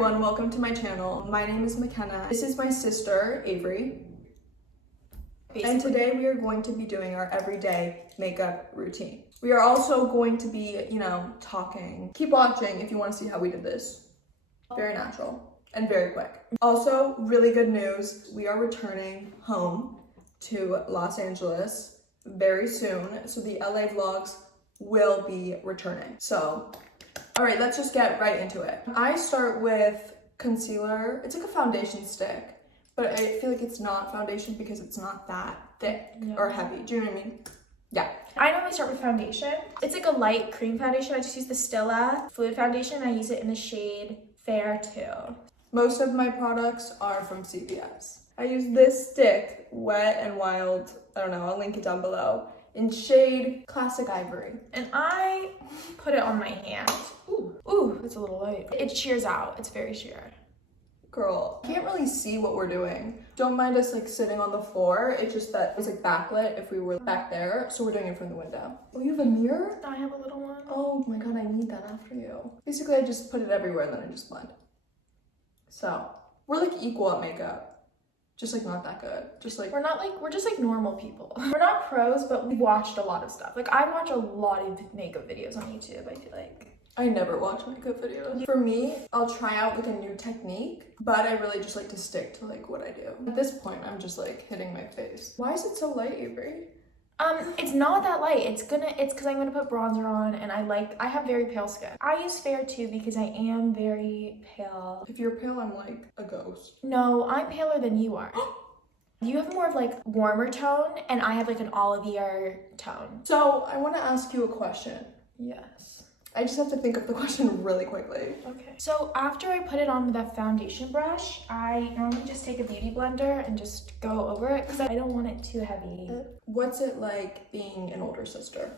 everyone, welcome to my channel. My name is McKenna. This is my sister, Avery. And today we are going to be doing our everyday makeup routine. We are also going to be, talking. Keep watching if you want to see how we did this. Very natural and very quick. Also, really good news. We are returning home to Los Angeles very soon. So the LA vlogs will be returning. So, all right, let's just get right into it. I start with concealer. It's like a foundation stick, but I feel like it's not foundation because it's not that thick or heavy. Do you know what I mean? Yeah. I normally start with foundation. It's like a light cream foundation. I just use the Stila Fluid Foundation. I use it in the shade Fair 2. Most of my products are from CVS. I use this stick, Wet and Wild. I don't know, I'll link it down below. In shade Classic Ivory. And I put it on my hand. Ooh, it's a little light. It shears out. It's very sheer. Girl, can't really see what we're doing. Don't mind us like sitting on the floor. It's just that it's like backlit if we were back there. So we're doing it from the window. Oh, you have a mirror? I have a little one. Oh my God, I need that after you. Basically, I just put it everywhere and then I just blend. So we're like equal at makeup. Just like not that good. We're just like normal people. We're not pros, but we watched a lot of stuff. Like I watch a lot of makeup videos on YouTube, I feel like. I never watch makeup videos. For me, I'll try out like a new technique, but I really just like to stick to like what I do. At this point, I'm just like hitting my face. Why is it so light, Avery? It's not that light. It's because I'm gonna put bronzer on and I have very pale skin. I use Fair 2 because I am very pale. If you're pale, I'm like a ghost. No, I'm paler than you are. You have more of like warmer tone and I have like an olivier tone. So I want to ask you a question. Yes. I just have to think of the question really quickly. Okay. So after I put it on with a foundation brush, I normally just take a beauty blender and just go over it because I don't want it too heavy. What's it like being an older sister?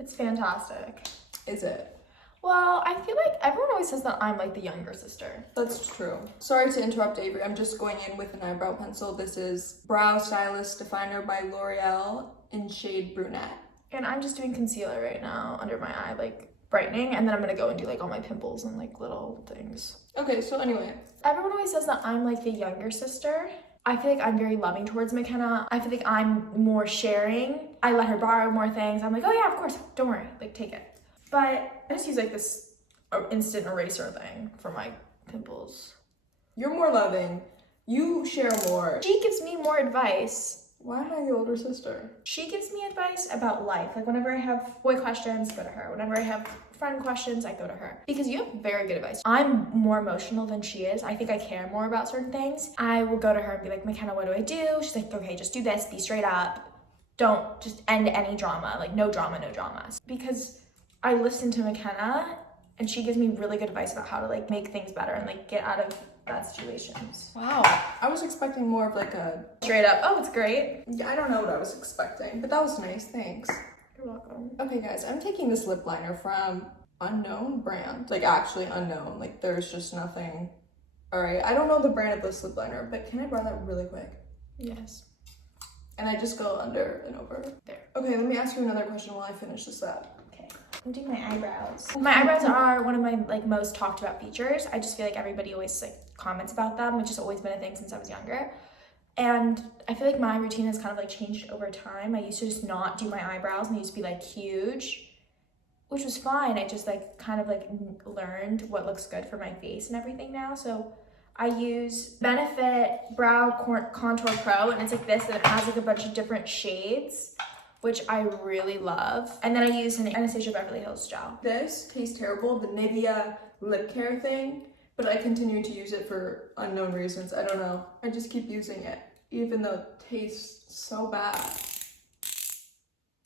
It's fantastic. Is it? Well, I feel like everyone always says that I'm like the younger sister. That's true. Sorry to interrupt, Avery. I'm just going in with an eyebrow pencil. This is Brow Stylist Definer by L'Oreal in shade Brunette. And I'm just doing concealer right now under my eye, like brightening, and then I'm gonna go and do like all my pimples and like little things. Okay, so anyway. Everyone always says that I'm like the younger sister. I feel like I'm very loving towards McKenna. I feel like I'm more sharing. I let her borrow more things. I'm like, oh yeah, of course, don't worry, like take it. But I just use like this instant eraser thing for my pimples. You're more loving. You share more. She gives me more advice. Why am I the older sister? She gives me advice about life. Like whenever I have boy questions, go to her. Whenever I have friend questions, I go to her. Because you have very good advice. I'm more emotional than she is. I think I care more about certain things. I will go to her and be like, McKenna, what do I do? She's like, okay, just do this, be straight up. Don't just end any drama. Like no drama, no dramas. Because I listen to McKenna and she gives me really good advice about how to like make things better and like get out of bad situations. Wow, I was expecting more of like a straight up, oh, it's great. Yeah, I don't know what I was expecting, but that was nice, thanks. You're welcome. Okay guys, I'm taking this lip liner from unknown brand, like actually unknown, like there's just nothing. All right, I don't know the brand of this lip liner, but can I borrow that really quick? Yes. And I just go under and over. There. Okay, let me ask you another question while I finish this up. I'm doing my eyebrows. My eyebrows are one of my like most talked about features. I just feel like everybody always like comments about them, which has always been a thing since I was younger. And I feel like my routine has kind of like changed over time. I used to just not do my eyebrows and they used to be like huge, which was fine. I just like kind of like learned what looks good for my face and everything now. So I use Benefit Brow Contour Pro and it's like this and it has like a bunch of different shades, which I really love. And then I use an Anastasia Beverly Hills gel. This tastes terrible, the Nivea lip care thing, but I continue to use it for unknown reasons. I don't know. I just keep using it, even though it tastes so bad.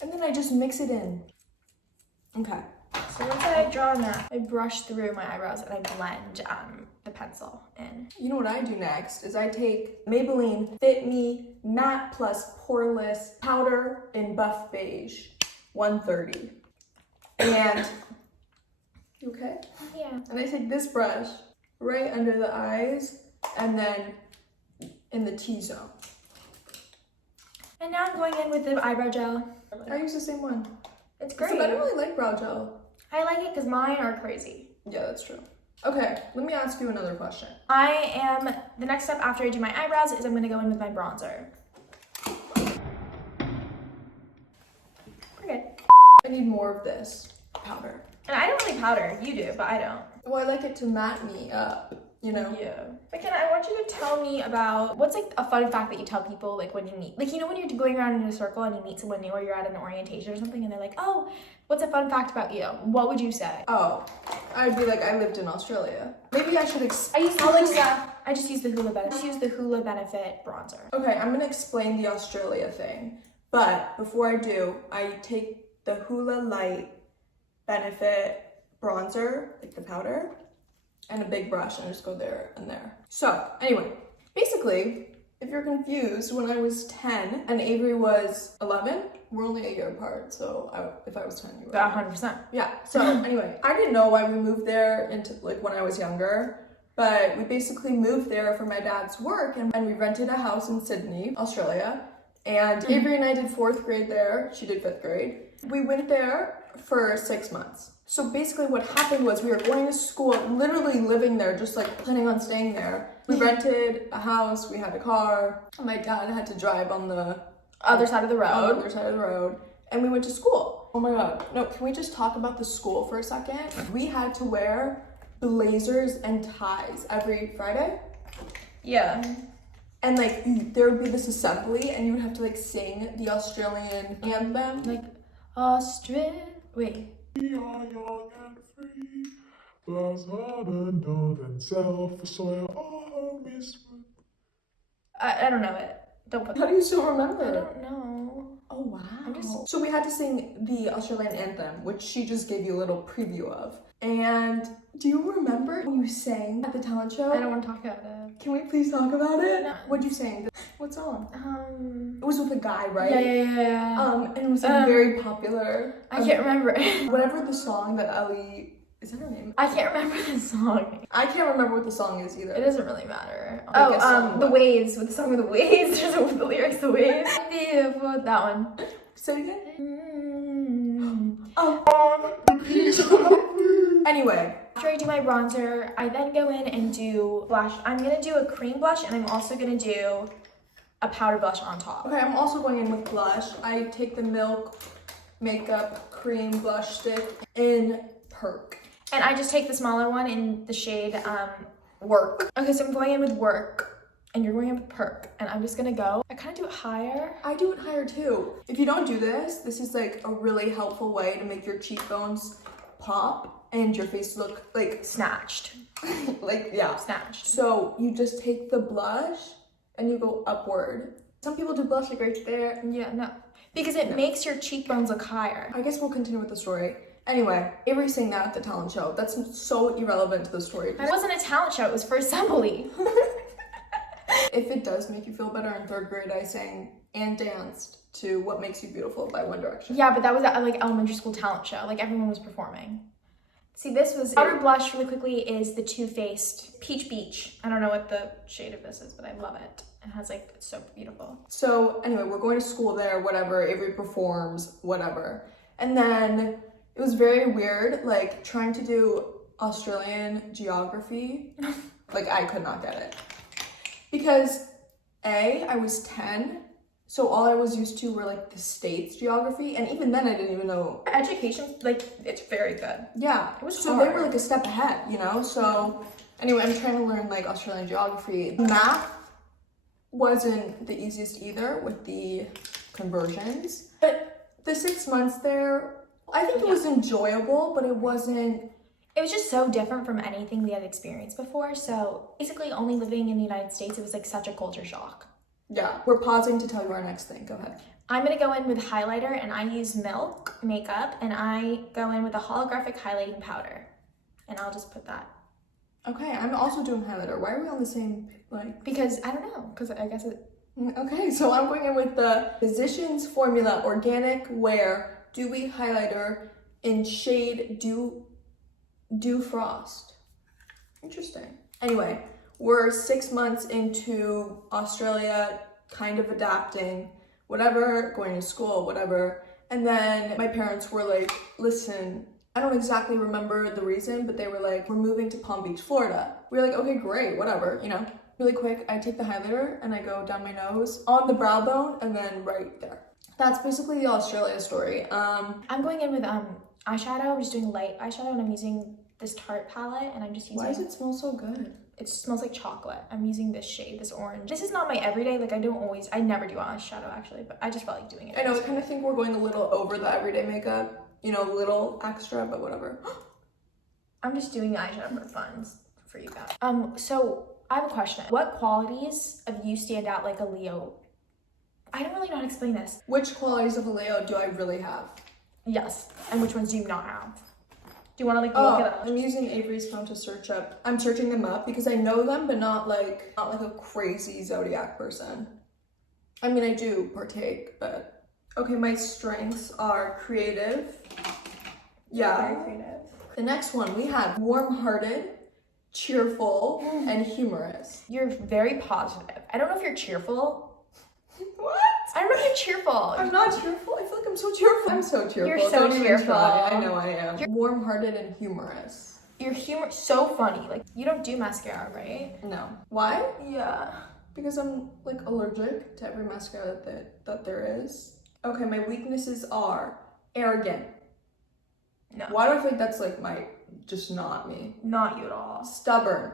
And then I just mix it in. Okay. So once I draw that, I brush through my eyebrows and I blend the pencil in. You know what I do next is I take Maybelline Fit Me Matte Plus Poreless Powder in Buff Beige 130. And, you okay? Yeah. And I take this brush right under the eyes and then in the T-zone. And now I'm going in with the eyebrow gel. I use the same one. It's great. Except I don't really like brow gel. I like it because mine are crazy. Yeah, that's true. Okay, let me ask you another question. The next step after I do my eyebrows is I'm gonna go in with my bronzer. We're good. I need more of this powder. And I don't really powder, you do, but I don't. Well, I like it to matte me up, you know? Yeah. McKenna, I want you to tell me about what's like a fun fact that you tell people like when you meet. Like, you know, when you're going around in a circle and you meet someone new or you're at an orientation or something and they're like, oh, what's a fun fact about you? What would you say? Oh, I'd be like, I lived in Australia. Maybe I should I just use the Hula Benefit. Bronzer. Okay, I'm gonna explain the Australia thing. But before I do, I take the Hula Light Benefit bronzer, like the powder, and a big brush and just go there and there. So anyway, basically, if you're confused, when I was 10 and Avery was 11, we're only a year apart, so if I was 10, you were 100%. Yeah, so anyway, I didn't know why we moved there into like when I was younger, but we basically moved there for my dad's work and we rented a house in Sydney, Australia, and Avery and I did 4th grade there, she did 5th grade. We went there for 6 months. So basically what happened was we were going to school, literally living there, just like planning on staying there. We rented a house, we had a car, my dad had to drive on the Other side of the road. And we went to school. Oh my God. No, can we just talk about the school for a second? We had to wear blazers and ties every Friday. Yeah. And like there would be this assembly and you would have to like sing the Australian anthem. Like, wait. We are young and free, blessed and and self-soil, our home is free. I don't know it. Don't put How do you still remember? I don't know. Oh wow. So we had to sing the Australian anthem, which she just gave you a little preview of. And do you remember when you sang at the talent show? I don't want to talk about it. Can we please talk about it? No. What'd you sing? What song? It It was with a guy, right? Yeah. And it was like very popular. I can't remember. Whatever the song that Ellie, is that her name? I can't remember the song. I can't remember what the song is either. It doesn't really matter. Like a song, The what? Waves, with the song of the Waves. There's with the lyrics, the Waves. That one. Say it again. Oh. Anyway. After I do my bronzer, I then go in and do blush. I'm gonna do a cream blush and I'm also gonna do a powder blush on top. Okay, I'm also going in with blush. I take the Milk Makeup Cream Blush Stick in Perk. And I just take the smaller one in the shade Work. Okay, so I'm going in with Work and you're going in with Perk. And I'm just gonna go. I kind of do it higher. I do it higher too. If you don't do this, this is like a really helpful way to make your cheekbones pop and your face look like Snatched. Snatched. So you just take the blush and you go upward. Some people do blush like right there. Yeah, no. Because it makes your cheekbones look higher. I guess we'll continue with the story. Anyway, Avery sang that at the talent show. That's so irrelevant to the story. It wasn't a talent show, it was for assembly. If it does make you feel better in 3rd grade, I sang and danced to What Makes You Beautiful by One Direction. Yeah, but that was at like elementary school talent show. Like everyone was performing. See, this was powder blush really quickly is the Too Faced Peach Beach. I don't know what the shade of this is, but I love it. It has like, it's so beautiful. So anyway, we're going to school there, whatever, Avery performs, whatever. And then it was very weird, like trying to do Australian geography. Like I could not get it. Because I was 10, so all I was used to were like the states geography, and even then I didn't even know. Education, like, it's very good. Yeah, It was so hard. they were like a step ahead, you know? So anyway, I'm trying to learn like Australian geography. Math wasn't the easiest either with the conversions. But the 6 months there, I think it was enjoyable, but it wasn't. It was just so different from anything we had experienced before. So basically only living in the United States, it was like such a culture shock. Yeah, we're pausing to tell you our next thing. Go ahead. I'm gonna go in with highlighter and I use Milk Makeup and I go in with a holographic highlighting powder. And I'll just put that. Okay, I'm also doing highlighter. Why are we on the same, like? Because, I don't know, because I guess it... Okay, so I'm going in with the Physicians Formula Organic Wear Dewy Highlighter in shade Dew Frost. Interesting. Anyway, we're 6 months into Australia, kind of adapting, whatever, going to school, whatever. And then my parents were like, listen, I don't exactly remember the reason, but they were like, we're moving to Palm Beach, Florida. We were like, okay, great, whatever, you know. Really quick, I take the highlighter and I go down my nose, on the brow bone, and then right there. That's basically the Australia story. I'm going in with eyeshadow. I'm just doing light eyeshadow, and I'm using this Tarte palette, and I'm just using. Why does it smell so good? It smells like chocolate. I'm using this shade, this orange. This is not my everyday, like I never do eyeshadow actually, but I just felt like doing it. I know, I kind of think we're going a little over the everyday makeup, you know, a little extra, but whatever. I'm just doing eyeshadow for fun for you guys. So I have a question. What qualities of you stand out like a Leo? I don't really know how to explain this. Which qualities of a Leo do I really have? Yes, and which ones do you not have? Do you want to like look it up? I'm using Avery's phone to search up. I'm searching them up because I know them, but not like a crazy zodiac person. I mean, I do partake, but okay. My strengths are creative. Yeah. Very creative. The next one we have warm-hearted, cheerful, and humorous. You're very positive. I don't know if you're cheerful. What? I don't know if you're cheerful. I'm not cheerful. I feel like I'm so cheerful. I'm so cheerful. You're so Don't even cheerful. try. I know I am. Warm-hearted and humorous. Your humor so funny. Like you don't do mascara, right? No. Why? Yeah. Because I'm like allergic to every mascara that there is. Okay, my weaknesses are arrogant. No. Why do I think that's like just not me? Not you at all. Stubborn.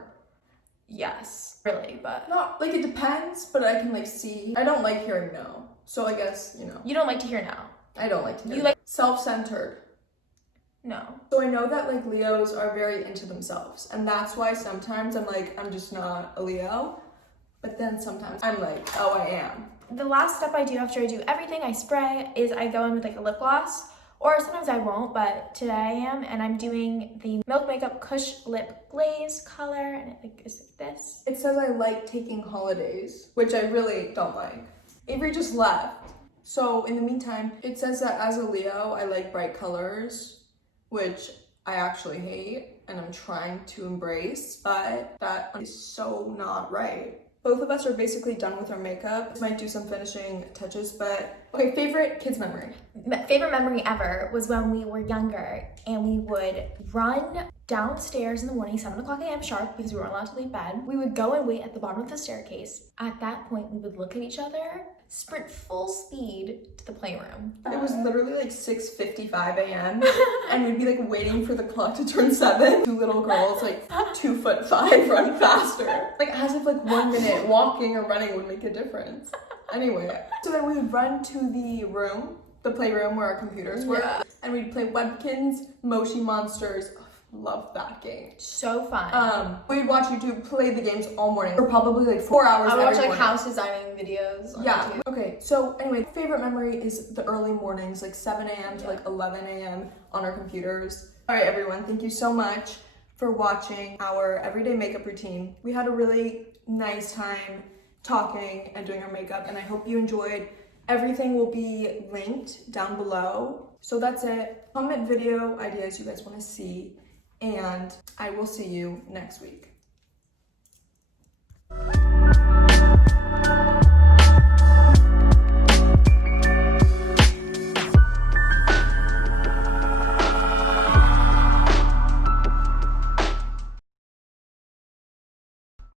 Yes, really, but Not like it depends, but I can like see. I don't like hearing no. So I guess, you know. you don't like to hear no. I don't like to hear You like- self-centered. No. So I know that like Leos are very into themselves, and that's why sometimes I'm like, I'm just not a Leo. But then sometimes I'm like, oh, I am. The last step I do after I do everything I spray is I go in with like a lip gloss, or sometimes I won't, but today I am, and I'm doing the Milk Makeup Kush Lip Glaze color, and it is like this. It says I like taking holidays, which I really don't like. Avery just left. So in the meantime, it says that as a Leo, I like bright colors, which I actually hate and I'm trying to embrace, but that is so not right. Both of us are basically done with our makeup. Might do some finishing touches, but okay, favorite kids memory. Favorite memory ever was when we were younger and we would run downstairs in the morning, 7 o'clock a.m. sharp, because we weren't allowed to leave bed. We would go and wait at the bottom of the staircase. At that point, we would look at each other, sprint full speed to the playroom. It was literally like 6:55 a.m. and we'd be like waiting for the clock to turn 7. Two little girls, like 2'5", run faster. Like as if like 1 minute walking or running would make a difference. Anyway, so then we would run to the playroom where our computers were, and we'd play Webkins, Moshi Monsters. Love that game. So fun. We'd watch YouTube, play the games all morning for probably like 4 hours. I would watch every like morning. house designing videos on YouTube. Okay, so anyway, favorite memory is the early mornings, like 7 a.m. to like 11 a.m. on our computers. All right, everyone, thank you so much for watching our everyday makeup routine. We had a really nice time talking and doing our makeup, and I hope you enjoyed. Everything will be linked down below. So that's it. Comment video ideas you guys want to see, and I will see you next week.